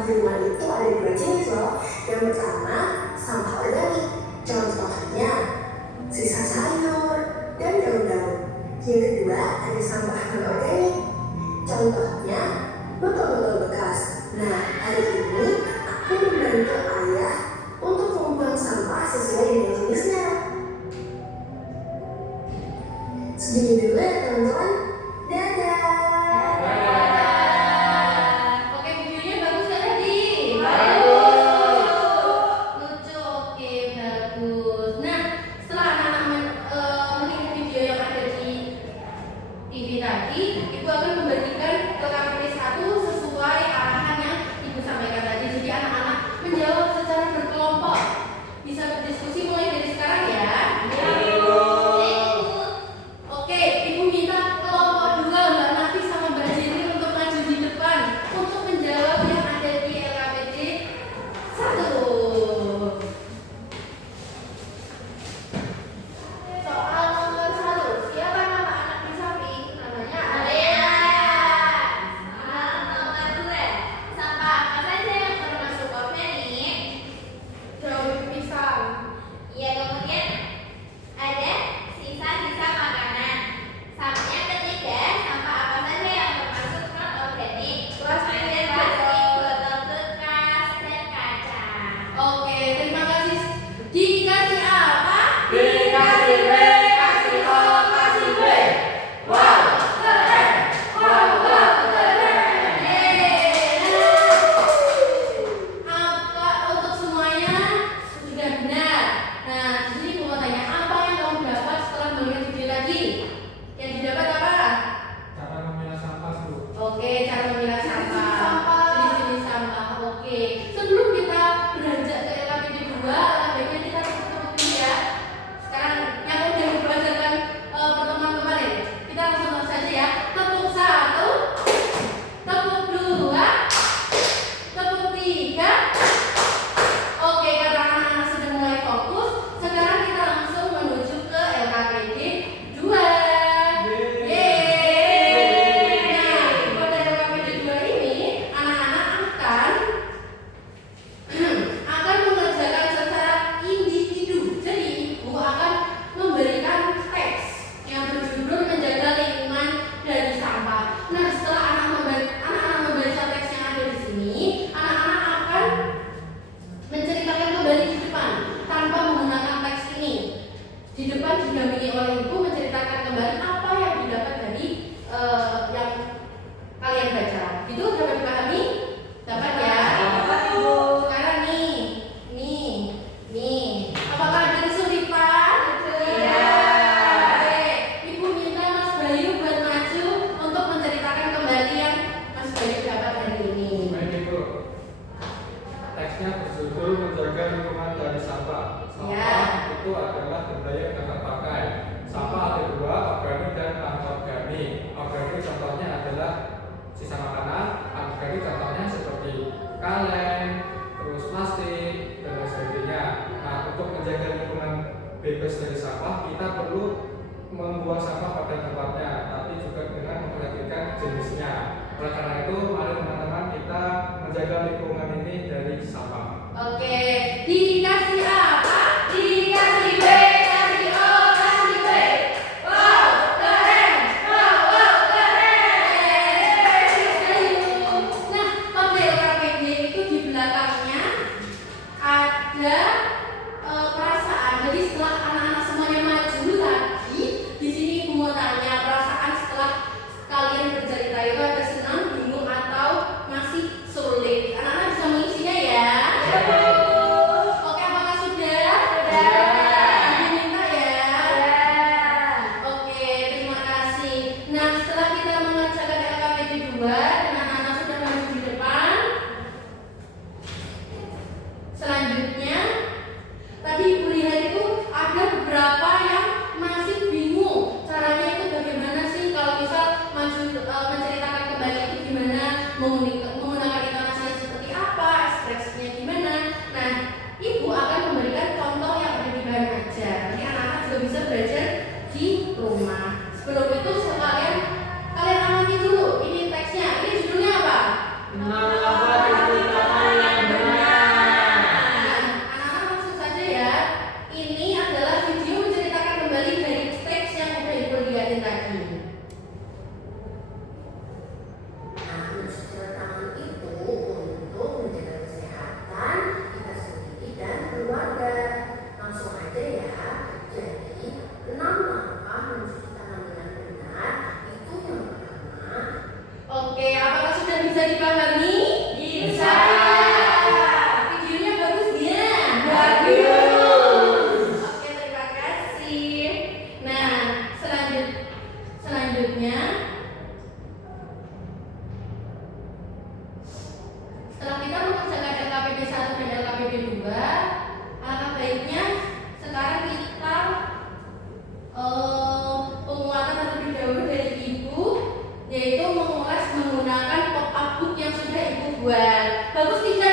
sampah di rumah itu ada dua jenis loh. Yang pertama, sampah organik. Contohnya, sisa sayur dan daun-daun. Yang kedua, ada sampah non-organik. Contohnya, botol-botol bekas. Nah, hari ini aku membantu ayah untuk membuang sampah sesuai dengan jenisnya. Segini dulu ya teman-teman. Dadah. Oke, videonya bagus gak tadi? Bagus. Lucu, oke, bagus. Nah, setelah anak-anak melihat video yang ada di TV tadi, Ibu akan membagikan ke KPD 1 sesuai arahan yang Ibu sampaikan tadi. Jadi anak-anak menjawab secara berkelompok. Bisa berdiskusi mulai dari sekarang ya. Oke, Ibu minta kelompok 2 Mbak Nafi sama Mbak Jenny untuk maju di depan untuk menjawab yang ada di LKPD 1. Soal nomor 1, siapa nama anak di samping? Namanya Area. Soal nomor 2, sampah apa saja yang termasuk organik? Daun pisang. Ya, kemudian ada sisa-sisa makanan. Yang ketiga, sampah apa saja yang termasuk non organik? Plastik, Ada plastik, botol bekas, dan kaca. Oke, terima kasih. Dikasih apa? Dikasih B, kasih O, kasih B. Wow, keren. Wow, keren. Apa untuk semuanya sudah benar. Nah, di sini aku mau tanya apa yang kamu dapat setelah melihat video tadi? Yang didapat apa? Cara memilah sampah, Bu. Oke, cara memilah sampah. Jenis-jenis sampah. Oke. Sebelum kita beranjak ke LKPD 2, baiknya kita tepuk-tepuk dulu ya. Sekarang yang udah dibelajarkan pertemuan kemarin, kita langsung saja ya. Tepuk 1, tepuk 2, tepuk 3. Oke, karena anak-anak sudah mulai fokus, sekarang kita langsung menuju ke LKPD 2. Yeay. Nah, pada LKPD 2 ini anak-anak akan mengerjakan secara individu. Jadi Ibu akan memberikan teks yang berjudul menjaga lingkungan dari sampah. Nah, setelah anak-anak membaca teks yang ada di sini, anak-anak akan menceritakan kembali di depan tanpa menggunakan teks ini. Di depan didampingi oleh Ibu menceritakan kembali apa yang didapat dari yang kalian baca. Itu dapat dipahami? Dapat ya? Sekarang nih. Apakah ada kesulitan? Iya. Oke, Ibu minta Mas Bayu buat maju untuk menceritakan kembali yang Mas Bayu dapat hari ini. Baik, Ibu. Teksnya berjudul menjaga lingkungan dari sampah. Sampah Ya. itu adalah benda yang dapat pakai. Sampah ada dua, organik dan anorganik. Organik contohnya adalah sisa makanan, anorganik contohnya seperti kaleng, terus plastik, dan lain sebagainya. Nah, untuk menjaga lingkungan bebas dari sampah, kita perlu membuang sampah pada tempatnya, tapi juga dengan memperhatikan jenisnya. Oleh karena itu, mari teman-teman kita menjaga lingkungan ini dari sampah. Oke, dikasih apa? Dikasih B, kasih O, kasih B. Wow, keren. Wow, keren. Nah, pada LKPD itu di belakangnya ada perasaan. Jadi setelah anak-anak semuanya maju tadi, di sini Ibu mau tanya perasaan setelah kalian bercerita itu ada senang, bingung atau masih sulit. Anak-anak bisa mengisinya ya. bagus tidak